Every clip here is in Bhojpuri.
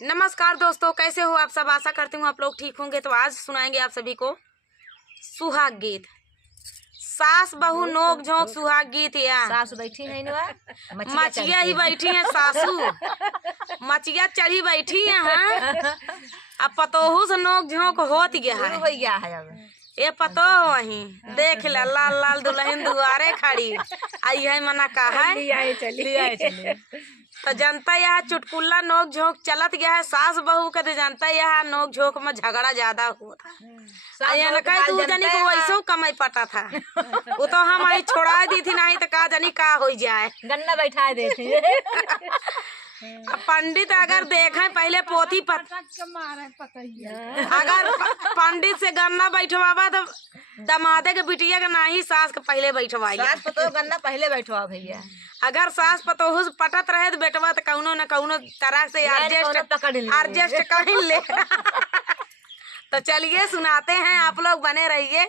नमस्कार दोस्तों, कैसे हो आप सब। आशा करती हूँ आप लोग ठीक होंगे। तो आज सुनाएंगे आप सभी को सुहाग गीत। सास बहू नोक झोंक सुहाग गीत। या सास बैठी है ना, मचिया ही बैठी है सासू, मचिया चढ़ी बैठी है। हाँ, अब पतोहू से नोक झोंक होत गया है। हो गया है अब ये पतो वही देख ला, लाल लाल दुल्हन दुआरे खड़ी आई है। मना का है चलिए तो जनता यहाँ चुटकुल्ला नोक झोंक चलत गया है। सास बहू के तो जनता यहाँ नोक झोंक में झगड़ा ज्यादा हुआ था। न कहे तू जानी को वैसे कमाई पता था वो तो हम आई छोड़ा दी थी, नहीं तो का जानी का हो जाए। गन्ना बैठा दे अब पंडित अगर देखे पहले पोथी अगर पंडित से गन्ना बैठवावा तो दमादे के बिटिया के नहीं, सास के पहले बैठवाई। सास पतो गन्ना पहले बैठवा भैया। अगर सास पतोहू से पटत रहे तो बेटवा तो कौनो न कौनो तरह से एडजस्ट कर ले। तो चलिए सुनाते हैं, आप लोग बने रहिए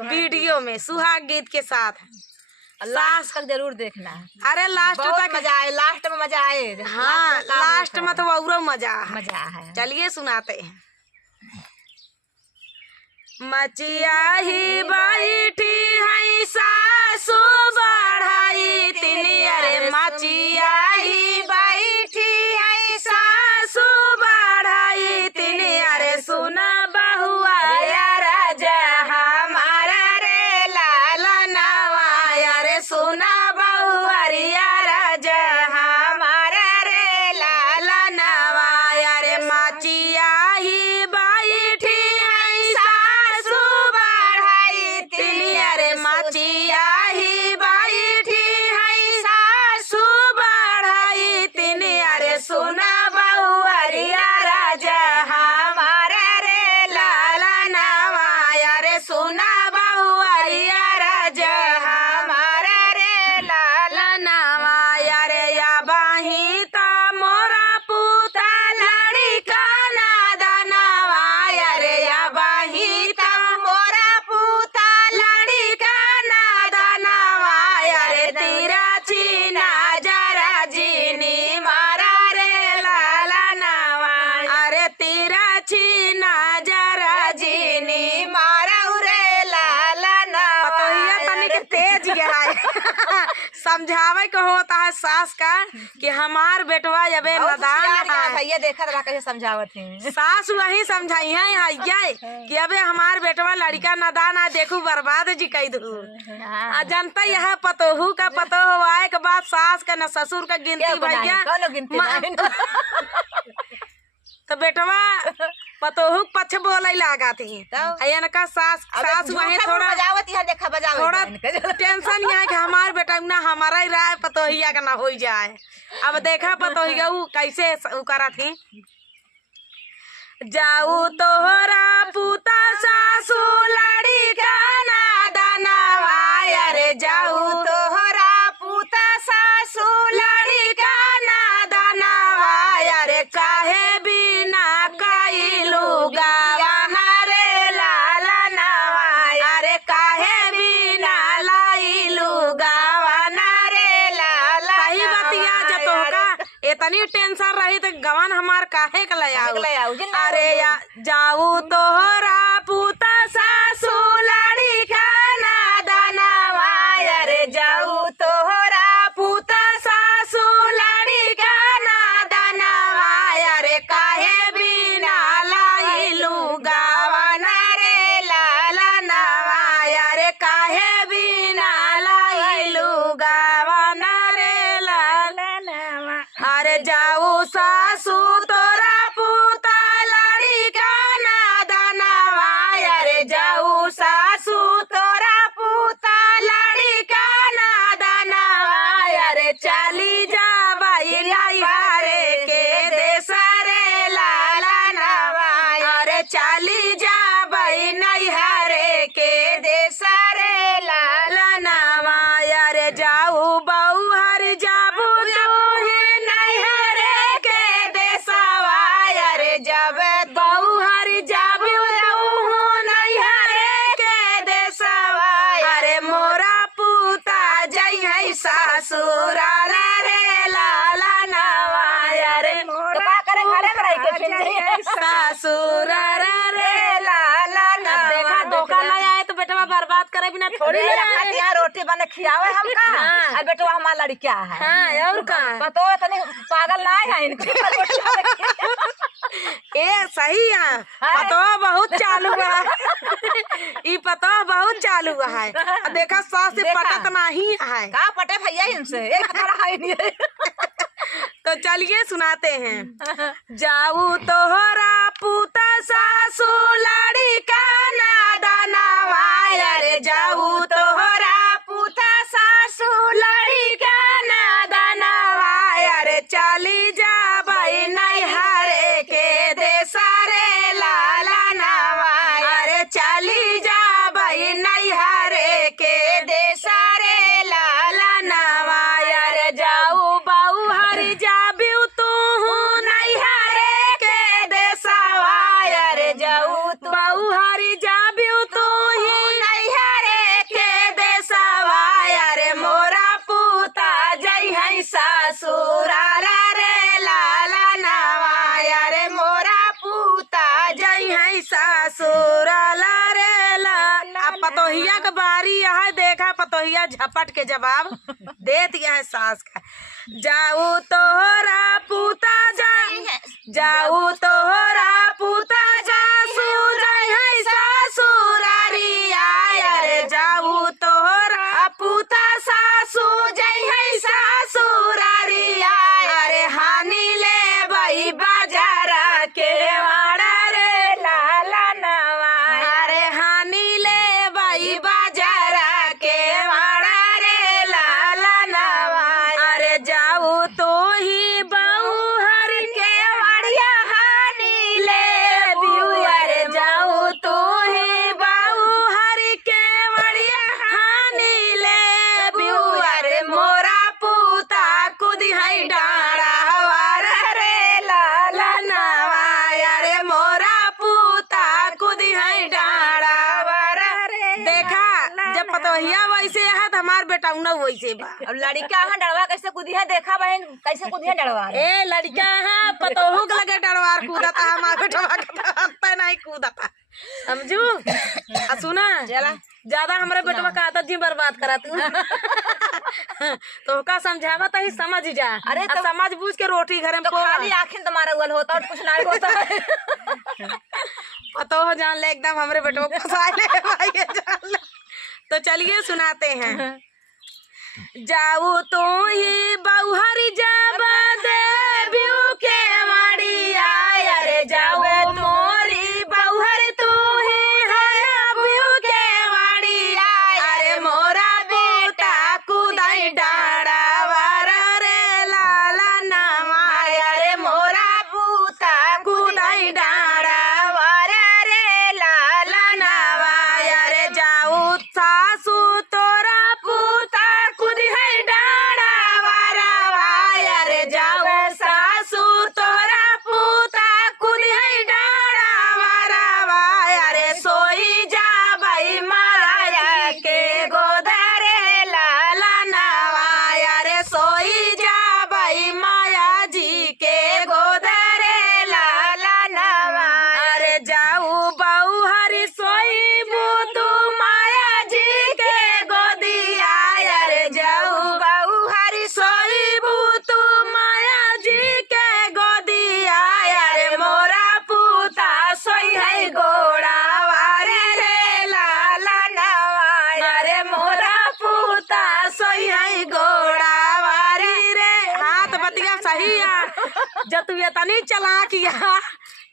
वीडियो में सुहाग गीत के साथ। लास्ट तक जरूर देखना। अरे लास्ट तक मजा आए, लास्ट में मजा आए। हाँ, लास्ट में तो और मजा है। चलिए सुनाते हैं। मचिया ही बैठी है सासू बढ़ाई तिनी। अरे मचिया ही बैठी है सासू बढ़ाई तिनी। अरे सुना बहुआ राजा हमारा रे लाला नवा। अरे सुना बहुआ राजा हमारा रे लाला नवा। अरे मचिया ही बैठी मचिया ही बैठी है सासू बढ़ाई तिनी। अरे सुना बहुअरिया राजा हमारे रे लाला नवा। अरे सुना बहुअरिया राजा हमारे रे लाला नवा। अरे या बाही ता मोरा पूता लड़ी का नादनवा। अरे या बाही ता मोरा पूता लड़ी का नादनवा। अरे तेरा चीना जरा जीनी मारा रे लाला नवा। अरे तेरा चीना जरा जीनी मारा रे लाला नवा। तो ये तनिक तेज गया है। समझावे को होता है सास का कि हमार बेटवा जबे नदान है। भैया देखा रहा कैसे समझावत है। सास वही समझाई है कि अबे हमार बेटवा लड़का नदान है, देखू बर्बाद जी कही दू। जनता यह पतोहू का पतोह आए के बाद सास का न ससुर का गिनती भैया तो बेटवा पतोहू पछ बोले लगा थी। का सास वही थोड़ा टेंशन यहाँ कि हमार बेटा ना हमारा ही राय पतोहिया का ना हो जाए। अब देखा पतोहिया कैसे करा थी। जाऊ तोहरा पुता सासू लड़ी का नादनवा। अरे जाऊ तोहरा पुता सासू लड़ी का नादनवा। अरे काहे बिना कइलू गावा रे लाला नवा। अरे काहे बिना लाइलू गावा रे लाला। सही बतिया जतो का इतनी टेंशन रही तो गवन हमार काहे के लयाऊ। अरे या जाऊ तोहरा पुता सासू लड़ी का नादनवा। अरे जाऊ तोहरा पुता सासू लड़ी का नादनवा। अरे काहे बिना लाइलू गावन रे लाला नवा। अरे काहे बिना लाइलू गावन रे लाला नवा। अरे जाऊ सासू तोरा पुता लड़ी का नादनवा। अरे जाऊ सासू तोरा पुता लड़ी का नादनवा। अरे चली जा बाई नैहरे के देश रे लाला नवा। अरे चली जा बाई नैहरे के देश रे लाला नवा। अरे जाऊ बहू हर जाबू तू नैहरे के देशवा। अरे जब बहू हर जाबू नैहरे के देशवा। अरे मोरा पूता जई है ससुर रे लाला नवा। अरे तो का करे घरे में रह सासुर रे लाला ना देखा धोखा नहीं आए तो बेटवा बर्बाद करे बिना थोड़ी ले आए। यहाँ रोटी बने खियावे हमका और बेटवा हमारा लड़का है। हाँ और का पतो तने पागल ना है इनके रोटी बने ए सही है पतो बहुत चालू है ई पतो बहुत चालू है देखा सास से पटत नहीं है का पटे भैया इनसे एक खड़ा है नहीं। तो चलिए सुनाते हैं। जाऊ तोहरा पुता सासू लड़ी का नादनवा रे जाऊ तोहरा पुता सासू लड़ी का नादनवा रे चली जा भाई नैहरे के देसारे लाला नवा रे चली जा भाई नैहरे के देसारे लाला नवा रे जाऊ बाऊ हरी जाबिउ तू नैहरे के देसावा रे जाऊ बाऊ हरी जाबिउ तू ही नैहरे के देसावा रे मोरा पुता जई है सासुरा रे लाला नवा रे मोरा पुता जई है सासुरा रे लाला। अब पतोहिया के बारी है देखा पतोहिया झपट के जवाब दे दिया है सास का। जाऊ तोहरा पुता जाऊ तोहरा पुता जासू जई है सासुरारी रे जाऊ तोहरा पुता सासू जई है सासुरारी रे हानि ले भाई बाजारा के वाड़ा रे लाला नवा रे हानि ले भाई बाजारा के वाड़ा रे लाला नवा अरे जाऊ तो ही बहू हर के वाड़िया हानि ले बियू अरे जाऊ तो ही बहू हर के वाड़िया हानि ले बियू अरे मोरा पुता कुदी है डाड़ा हवार रे लाला नवा अरे मोरा पुता कुदी है डाड़ा हवार रे। देखा जब पतोहिया वैसे है तो हमार बेटा उन वैसे बा। अब लड़का है डरवा कैसे कूदी है देखा बहन कैसे कूदी है डरवा ए लड़का है पतोहू के लगे डरवार कूदता हमार बेटवा के नहीं कूदता समझू। आ सुना चला ज्यादा हमारे बेटवा का आदत जी बर्बाद करा तू तो का समझावा तो ही समझ जा। अरे तो समझ बूझ के रोटी घर में तो खाली आखिर तुम्हारा उगल होता और कुछ नहीं होता है। पतो हो जान ले एकदम हमारे बेटवा को फंसा ले भाई जान ले। तो चलिए सुनाते हैं। जाऊ तो ही बहुहरी जब देवियों के मड़िया रे जाऊ मोरी बहुहर तू ही है बियू के मड़िया अरे मोरा बेटा कुदाई डाड़ा वार रे लाला नवा अरे मोरा बूता कुदाई डाड़ा वार रे लाला नवा अरे जाऊ सासू तोरा पुता कुदी है डाड़ा वारा रे जाऊ सासू तोरा पुता कुदी है डाड़ा वारा रे सोई जा भाई माया के गोदरे लाला नवा रे सोई जा भाई माया जी के गोदरे लाला नवा अरे जाऊ बाऊ हरी सोई बुतू माया जी के गोदिया रे जाऊ बाऊ हरी सोई बुतू माया जी के गोदिया रे मोरा पुता सोई है गोड़ा वारे रे लाला नवा रे मोरा पुता सोई है गोड़ा वारी रे। हाथ बतिया सही है जब तू ये तनी चलाकिया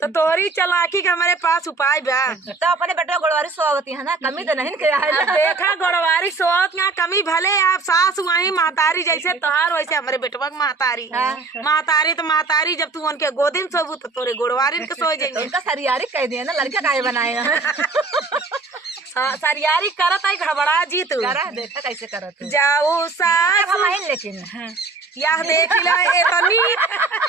तो तोरी चलाकी के हमारे पास उपाय बा। तो अपने बेटा गोड़वारी सोवती है ना कमी तो नहीं किया है। अब देखा गोड़वारी सोत यहाँ कमी भले आप सास वही महतारी जैसे तोहार वैसे हमारे बेटवा के महतारी महतारी तो महतारी जब तू उनके गोदी में सोबू तो तोरे गोड़वारी के सो जाएंगे। उनका सरियारी कह दिया ना लड़का काहे बनाए सरियारी करत है घबरा जी तू करा देखा कैसे करत जाऊ सास हमारे लेकिन यह देख ला इतनी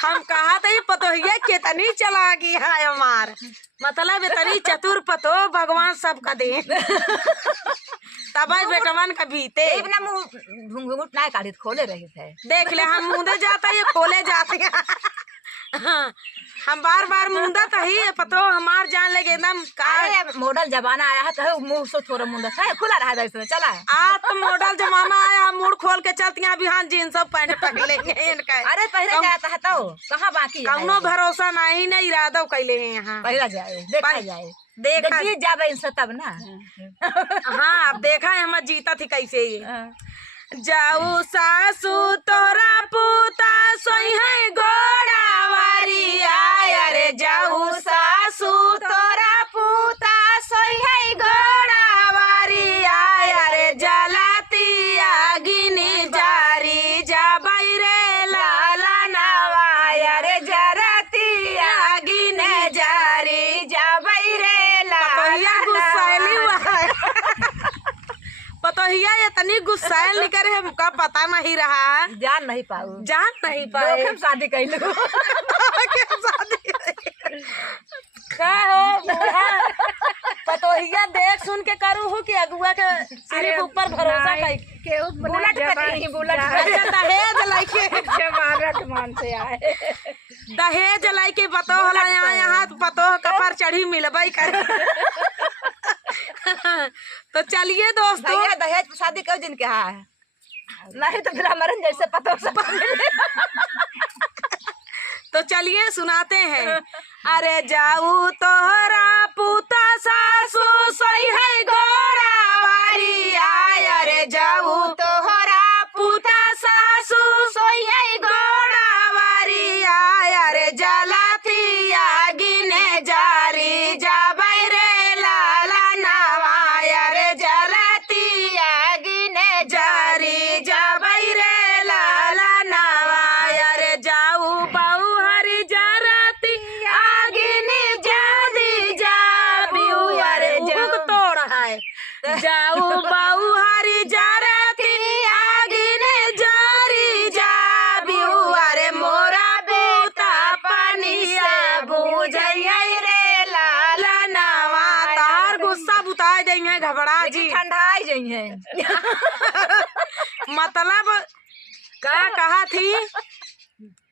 हम कहा थे पतोहिया कितनी चला गई है हमार मतलब इतनी चतुर पतो भगवान सबका दे तब बेटवन का बीते बिना मुंह घुंघुट ना काढ़ित खोले रही थे देख ले हम मुंह जाता ये खोले जाते हैं। हाँ, हम बार बार मुंदा तही पतो हमार जान लगे एकदम अरे मॉडल जमाना आया है तो मुंह से थोड़ा मुंडा है खुला रहा है इसमें चला आज तो मॉडल जमाना आया मुड़ खोल के चलती हैं अभी हाँ जींस सब पैंट पहन लेंगे इनका अरे पहले जाता है तो कहाँ बाकी है कौनो भरोसा नहीं ना इरादा कैले हैं यहाँ पहला जाए देखा जाए देखा जीत जाबे इनसे तब ना हाँ अब देखा है हम जीता थी कैसे ये जाऊ सासू तोरा पूता सोई है गोड़ावारी आया रे जाऊ सासू तोरा पूता सोई है गोड़ावारी आया रे जलाती आगिनी जारी जाबाई रे लाला नवाया रे जराती आगिने जारी जाबाई रे लाला गुस्सैली पतोहिया इतनी गुस्सैल निकले हमका पता नहीं रहा जान नहीं पाए हम शादी कर लो शादी का हो पतोहिया देख सुन के करू हो कि अगुआ के सिर्फ ऊपर भरोसा के बुलेट पे नहीं बुलेट दहेज लाइके जमानत मान से आए दहेज लाइके पतो होला यहाँ पतो कपर चढ़ी मिलबई करे तो चलिए दोस्तों दहेज पे शादी क्यों जिनके हाँ नहीं तो फिर हमारे जैसे पता तो चलिए सुनाते हैं अरे जाऊ तोहरा पूता सासू सही है गोरावारी आय अरे जाऊ तोहरा पूता सासू सही है गोरावारी आय अरे जलाती आगिने जारी जाबाई रे लाला नवाया रे जलाती आगिने जारी जाबाई रे लाला नवाया रे जाऊ बाऊ हरी जराती आगिने जादी जाबिऊ अरे जाऊ तोड़ है जाऊ बाऊ हरी जराती आगिने जारी जाबिऊ अरे मोरा बूता पानी से बुझैया रे लाला नवा तार गुस्सा बुता देंगे घबरा जी ठंडाई जाइए मतलब क्या कहा थी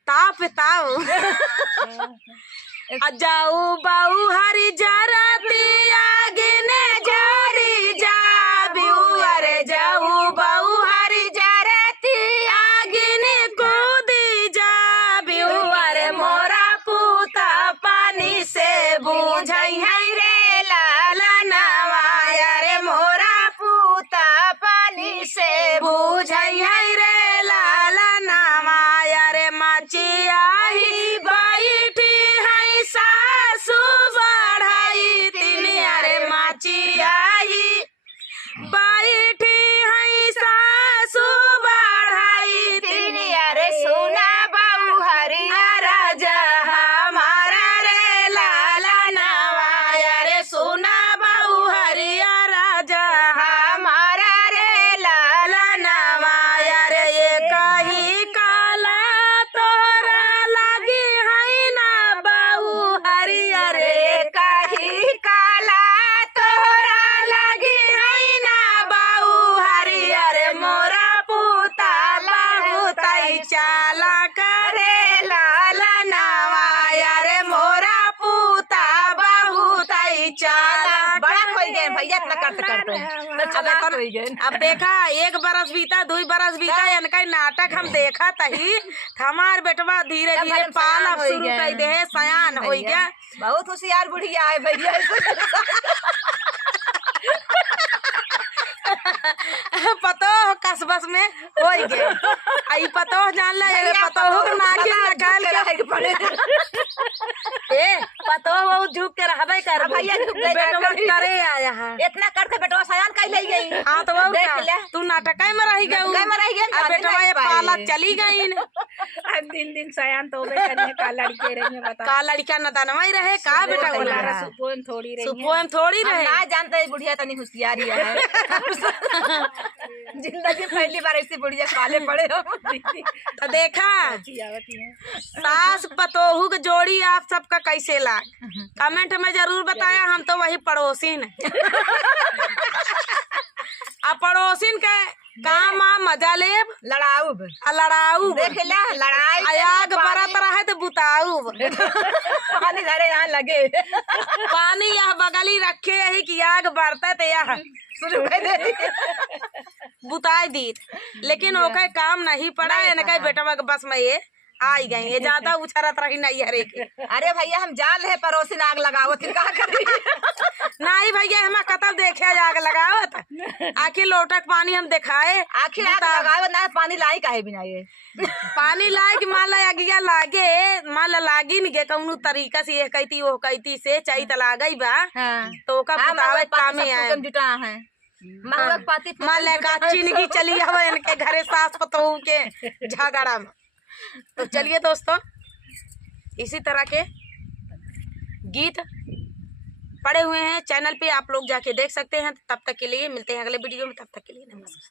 ताप ताओ जाऊ बाऊ हरी जराती आगिने जारी जाबिऊ अरे जाऊ बाऊ हरी जराती आगिने कूदी जाबिऊ अरे मोरा पूता पानी से बुझई है रे लाला नवाया रे मोरा पूता पानी से बुझई है रे लाला नवाया रे मचिया ही बैठी है सासू बढ़ाई तीन अरे मचिया ही बैठी है सासू बढ़ाई तीन अरे सुना बाऊ हरिया राजा हमारा रे लाला नवाया रे सुना बाऊ हरिया राजा हमारा रे लाला नवाया रे ये कही काला तोरा लगी है ना बाऊ हरिया रे कही काला तोरा लगी है ना बाऊ हरिया रे मोरा पूता बाऊ तई चाला करे लाला नवाया रे मोरा पूता बाऊ तई चाला बड़ा हो गए भैया इतना करते अब देखा एक बरस बीता 2 बरस बीता इनका नाटक हम देखा तही हमार बेटवा धीरे धीरे पाला शुरू कर दे सयान हो गया बहुत होशियार बुढ़िया है भैया पतो कसबस में हो गए आई पतो जान ले पतो नाके निकाल के ए पतो वो झुक के रहबे कर भैया झुक बेटवा करे आया है इतना करके बेटवा सयान कह ले गई हां तो वो तू नाटक में रह गई अब बेटवा ये पाला चली गई दिन दिन सयान तो होबे करने का लड़के रही बता का लड़का न दानवा ही रहे का बेटा बोला सुपोन थोड़ी रहे ना जानते बुढ़िया तनी होशियारी है जिंदगी पहली बार ऐसी बुढ़िया पाले पड़े हो तो देखा सास पतोहू की जोड़ी आप सबका कैसे लाग कमेंट में जरूर बताया हम तो वही पड़ोसिन अब पड़ोसिन के काम आ मजा लेब लड़ाऊ आ लड़ाऊ देख ला लड़ाई आग बरत रहे तो बुताऊ पानी धरे यहाँ लगे पानी यह बगली रखे यही कि आग बरता तो यह शुरू कर दे बुताई दी लेकिन ओके काम नहीं पड़ा इनका बेटा के बस में ये आई गई ये ज्यादा उछरत रही नहीं हरे के अरे भैया हम जान रहे पड़ोसी आग लगावत का करी नहीं भैया हम कतल देखे आग लगावत आखिर लोटक पानी हम दिखाए आखिर आग लगावत ना पानी लाई काहे बिना ये पानी लाए कि मान ला अगिया लागे मान ला लागी नहीं गे कौनो तरीका से ये कहती वो कहती से चाहिए तो लागई बा तो ओका बतावे काम में आए जुटा है महुआ पाती मान ले का चिनगी चली हवे इनके घरे सास पतोहू के झगड़ा में। तो चलिए दोस्तों इसी तरह के गीत पड़े हुए हैं चैनल पे आप लोग जाके देख सकते हैं। तब तक के लिए मिलते हैं अगले वीडियो में, तब तक के लिए नमस्कार।